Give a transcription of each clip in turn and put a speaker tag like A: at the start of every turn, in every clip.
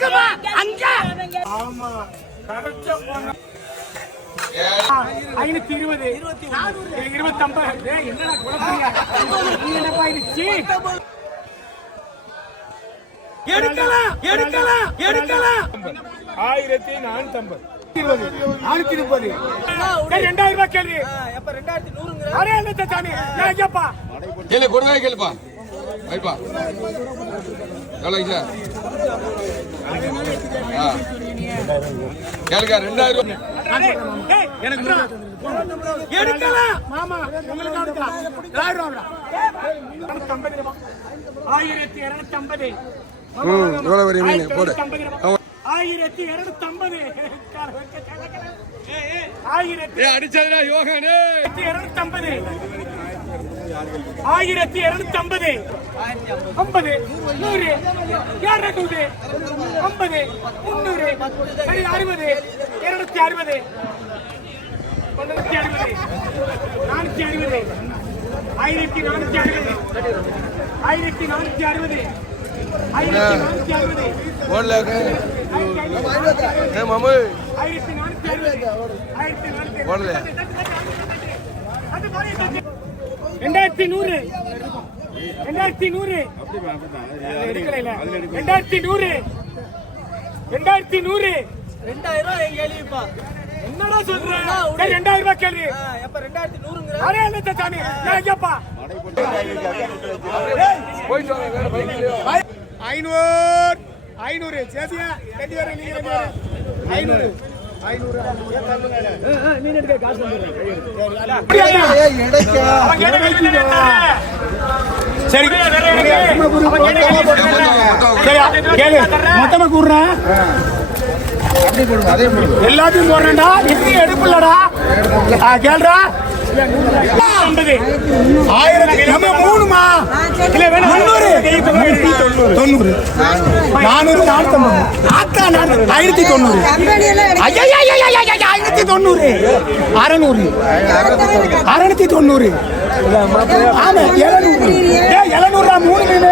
A: பக்கமா அங்க.
B: ஆமா கரெக்டா ஐநூத்தி இருபது. இருபத்தி ஐம்பது என்னடா என்னப்பா இது சீ
A: எடுக்கலாம் எடுக்கலாம் எடுக்கலாம்.
B: ஆயிரத்தி நானூத்தி ஐம்பது இருபது. நானூத்தி முப்பது. ரெண்டாயிரம் ரூபாய் கேள்வி அரே இல்ல சாமி. ஏன் ஐயப்பா.
C: கேளு கொடுங்க கேளுப்பா. வைப்பா. எவ்வளோ சார் ஆ. கேளுக்கா ரெண்டாயிரம்
B: எனக்கு எடுக்கலாம் மாமா உங்களுக்கு. ஆயிரத்தி இருநூத்தி ஐம்பது
C: ம் எவ்வளோ வரும் மீன் போடு
B: ஆயிரத்தி இருநூத்தி ஐம்பது ஆயிரத்தி
C: ஏ அடிச்சதுடா யோகானே.
B: இருநூத்தி ஐம்பது ஆயிரத்தி இருநூத்தி ஐம்பது. ஐம்பது. நூறு. இருநூறு ஐம்பது. முன்னூறு சரி அறுபது. இருநூத்தி அறுபது. தொண்ணூத்தி அறுபது. நானூத்தி அறுபது. ஆயிரத்தி நானூத்தி அறுபது. ஆயிரத்தி நானூத்தி அறுபது. ஆயிரத்தி நானூத்தி அறுபது.
C: போடல ஏ மாமு.
B: ஆயிரத்தி நானூத்தி அறுபது. ஆயிரத்தி நானூத்தி ரெண்டாயிரத்தி நூறு. ரெண்டாயிரத்தி நூறு. ரெண்டாயிரத்தி நூறு. ரெண்டாயிரத்தி நூறு.
D: ரெண்டாயிரம் எங்க எழுதிப்பா
B: என்னடா சொல்ற? டேய், ரெண்டாயிரம் ரூபாய் கேள்வி.
D: எப்ப ரெண்டாயிரத்தி நூறுங்கிற?
B: அரே இல்ல சாமி.
C: இல்லையா?
B: ஐநூறு. ஐநூறு. சேசியா ரெண்டு பேரும் நீங்க ஐநூறு. சரி மொத்தமா கூடுறேன் எல்லாத்தையும் போடுறேன்டா இன்னும் எடுப்பில்லடா ஆ, ஐம்பது ஆயிரத்தி நம்ம மூணுமா இல்ல வேணும் முன்னூறு தொண்ணூறு. நானூறு நானூத்தம்பது. ஆத்தா நானூறு. ஆயிரத்தி தொண்ணூறு. ஆயிரத்தி தொண்ணூறு அறநூறு அறநூத்தி தொண்ணூறு ஆமா எழுநூறு ஏய் எழுநூறுரூவா மூணு மீன்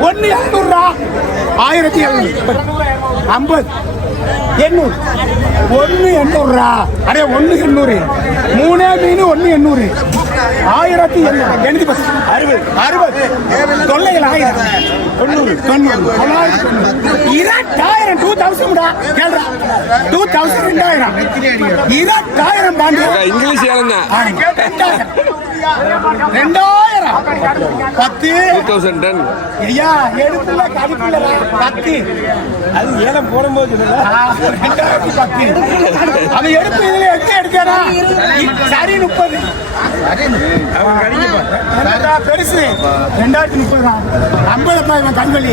B: ஒன்னு எழுநூறுரூவா ஆயிரத்தி எழுநூறு ஐம்பது. எண்ணூறு. ஒன்னு எண்ணூறுரூவா அடே ஒன்னு எண்ணூறு. மூணே மீன் ஒன்னு எண்ணூறு. ஆயிரத்தி எண்ணூறு. எண்ணூத்தி பத்து அறுபது. அறுபது. தொல்லைகள் ஆயிரம். தொண்ணூறு. தொண்ணூறு. தொள்ளாயிரத்தி தொண்ணூறு. இரண்டாயிரம் டூ தௌசண்ட்டா கேள்றா டூ தௌசண்ட் ரெண்டாயிரம். இரண்டாயிரம் பாண்டு.
C: இங்கிலீஷ் ஏழுங்க.
B: ரெண்டாயிரம். பத்து.
C: டூ தௌசண்ட் டென்
B: ஐயா பத்து அது ஏலம் போடும்போது ரெண்டாயிரத்தி பத்து அது எடுப்பு இதுல எட்டு எடுத்தாரா சரி முப்பது. பெருசு? ரெண்டாயிரத்தி முப்பது தான் ஐம்பது. இவன் கைவலி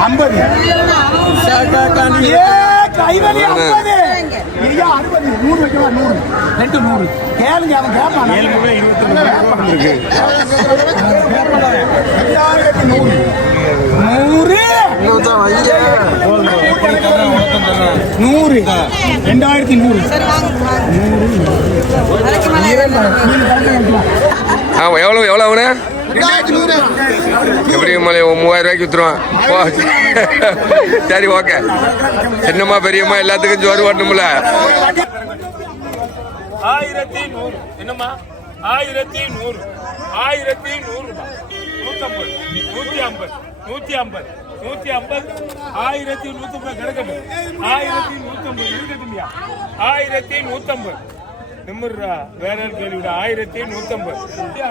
B: ஐம்பது கைவலி ஐம்பது. ஐயா அறுபது. நூறு வைக்கவா நூறு. ரெண்டு நூறு. கேளுங்க அவன் கேட்பான் நூறு. நூறு. நூறு. ரெண்டாயிரத்தி நூறு.
C: ஆ எவ்வளோ எவ்வளோ அவனு எப்படி மலை மூவாயிரம் ரூபாய்க்கு வித்துருவான். ஓ சரி ஓகே. சின்னம்மா பெரியம்மா எல்லாத்துக்கும் ஜோறு ஓட்டணும்ல
B: ஆயிரத்தி நூறு. என்னம்மா? ஆயிரத்தி நூறு. ஆயிரத்தி நூறு நூற்றம்பது நூத்தி ஐம்பது நூத்தி ஐம்பது நூத்தி ஐம்பது ஆயிரத்தி நூற்றம்பது கிடக்கட்டும் ஆயிரத்தி நூற்றம்பது இருக்கட்டும்யா. ஆயிரத்தி நூற்றம்பது நிமிர்றா. வேற கேள்வி கேள்விடா. ஆயிரத்தி நூற்றம்பது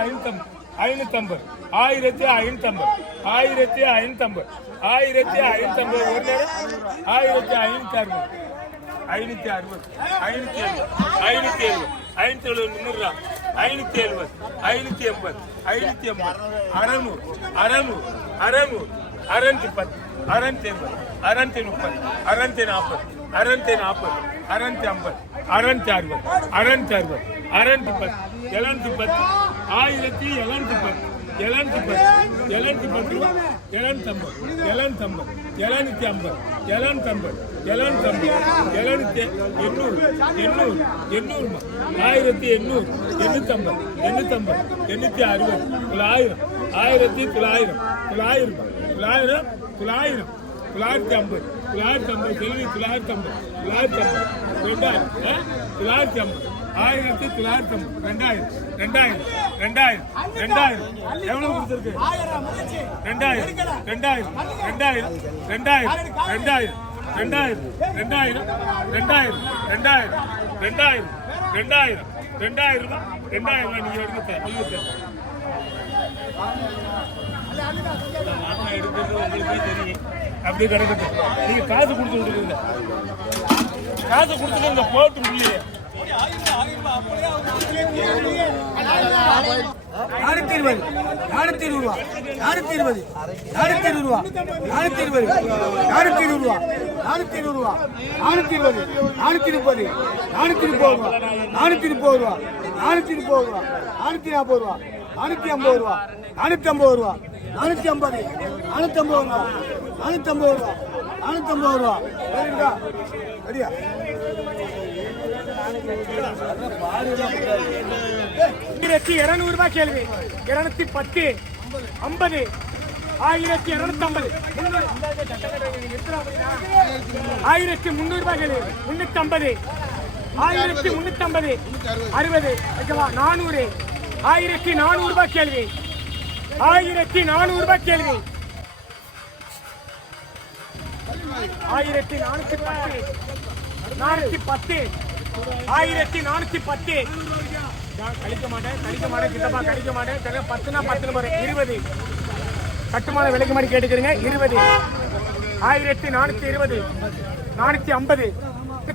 B: ஐநூத்தம்பது ஐநூத்தம்பது. ஆயிரத்தி ஐநூத்தம்பது. ஆயிரத்தி ஐநூத்தம்பது. ஆயிரத்தி ஐநூத்தம்பது. ஒரு நேரம். ஆயிரத்தி ஐநூத்தி அறுபது. ஐநூத்தி அறுபது. ஐநூத்தி எழுபது. ஐநூத்தி எழுபது. ஐநூத்தி எழுபது முந்நூறுரூவா. ஐநூத்தி எழுபது. ஐநூத்தி எண்பது. ஐநூத்தி எண்பது. அறநூறு. அறநூறு. அறநூறு. அறநூத்தி பத்து. அறநூத்தி எண்பது. அறநூத்தி முப்பது. அறநூத்தி நாற்பது. அறநூத்தி நாற்பது. அறநூத்தி ஐம்பது. அறநூத்தி அறுபது. அறநூத்தி அறுபது. அறநூத்தி பத்து. எழுநூத்தி பத்து. ஆயிரத்தி எழுநூத்தி பத்து எழுநூத்தி பத்து எழுநூத்தி பத்து ரூபா எழுநூத்தி ஐம்பது எழுநூத்தி ஐம்பது எழுநூத்தி ஐம்பது எழுநூத்தி ஐம்பது எழுநூத்தி ஐம்பது எழுநூத்தி எண்ணூறு எண்ணூறு எண்ணூறுமா ஆயிரத்தி எண்ணூறு எண்ணூத்தி ஐம்பது எண்ணூத்தி ஐம்பது எண்ணூத்தி அறுபது தொள்ளாயிரம் ஆயிரத்தி தொள்ளாயிரம் தொள்ளாயிரம் தொள்ளாயிரம் தொள்ளாயிரம்
E: தொள்ளாயிரத்தி ஐம்பது தொள்ளாயிரத்தி ஐம்பது செல்வி தொள்ளாயிரத்தி ஐம்பது தொள்ளாயிரத்தி ஐம்பது ரெண்டாயிரம் ஆ? தொள்ளாயிரத்தி ஐம்பது ஆயிரத்தி தொள்ளாயிரத்தி ஐம்பது ரெண்டாயிரம் ரெண்டாயிரம் ரெண்டாயிரம் ரெண்டாயிரம் எவ்வளவு கொடுத்துருக்கு ரெண்டாயிரம் ரெண்டாயிரம் ரெண்டாயிரம் ரெண்டாயிரம் ரெண்டாயிரம் ரெண்டாயிரம் ரெண்டாயிரம் ரெண்டாயிரம் ரெண்டாயிரம் ரெண்டாயிரம் ரெண்டாயிரம் ரெண்டாயிரம் ரெண்டாயிரம் ரூபாய் நீங்க எடுக்க உங்களுக்கு நான் எடுக்கிறது உங்களுக்கே தெரியும் அப்படி கிடக்கட்டும் நீங்க காசு கொடுத்து விட்டுருங்க காசு கொடுத்துருங்க போட்டு முடியலையே
A: நானூத்தி இருபது நானூத்தி இருபது ரூபா நானூத்தி இருபது நானூத்தி இருபது ரூபா நானூத்தி இருபது நானூத்தி இருபது ரூபா நானூத்தி இருபது ரூபா நானூத்தி இருபது நானூத்தி முப்பது நானூத்தி முப்பது ரூபா நானூத்தி முப்பது ரூபா நானூத்தி முப்பது ரூபா நானூத்தி நாற்பது ரூபா நானூத்தி ஐம்பது ரூபா நானூத்தி ஐம்பது ரூபா நானூத்தி ஐம்பது நானூத்தி ஐம்பது ரூபா நானூத்தி ரூபா. நானூத்தி ரூபா. சரிங்களா? சரியா? ஆயிரத்தி இருநூறு ரூபாய் கேள்வி. இருநூத்தி பத்து ஐம்பது ஆயிரத்தி இருநூத்தி ஐம்பது ஆயிரத்தி முந்நூறு ரூபாய் கேள்வி. முன்னூத்தி ஐம்பது ஆயிரத்தி முன்னூத்தி ஐம்பது அறுபது. ஓகேவா நானூறு. ஆயிரத்தி நானூறு ரூபாய் கேள்வி. ஆயிரத்தி நானூறு ரூபாய் கேள்வி. ஆயிரத்தி நானூத்தி பத்து நானூத்தி பத்து ஆயிரத்தி நானூத்தி பத்து கழிக்க மாட்டேன் கழிக்க மாட்டேன் சித்தப்பா கழிக்க மாட்டேன் பத்துனா பத்து போறேன் இருபது கட்டுமான விலைக்கு மாதிரி கேட்டுக்கிறீங்க இருபது ஆயிரத்தி நானூத்தி இருபது நானூத்தி ஐம்பது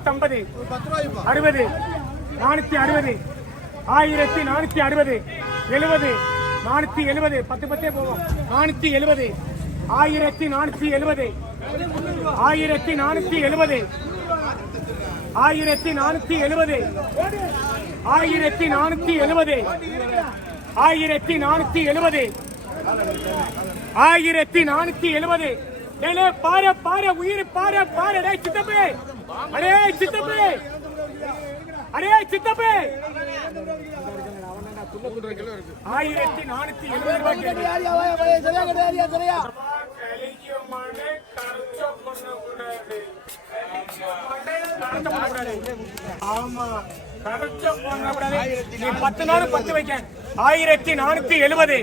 A: ஐம்பது அறுபது நானூத்தி அறுபது ஆயிரத்தி நானூத்தி அறுபது எழுபது நானூத்தி எழுபது பத்து பத்தே போவோம் நானூத்தி எழுபது ஆயிரத்தி நானூத்தி எழுபது ஆயிரத்தி நானூத்தி எழுபது. ஆயிரத்தி நானூத்தி எழுபது. ஆயிரத்தி நானூத்தி எழுபது. ஆயிரத்தி நானூத்தி எழுபது. ஆயிரத்தி நானூத்தி எழுபது. டேலே பாரு பாரு உயிர் பாரு பாரு. டே சித்தப்பே. அடே சித்தப்பே. அடே சித்தப்பே. ஆயிரத்தி நானூத்தி எழுபது ஆமா கரெக்டா பண்ணக்கூடாது. நீ பத்து நாள் பத்து வைக்க ஆயிரத்தி நானூத்தி எழுபது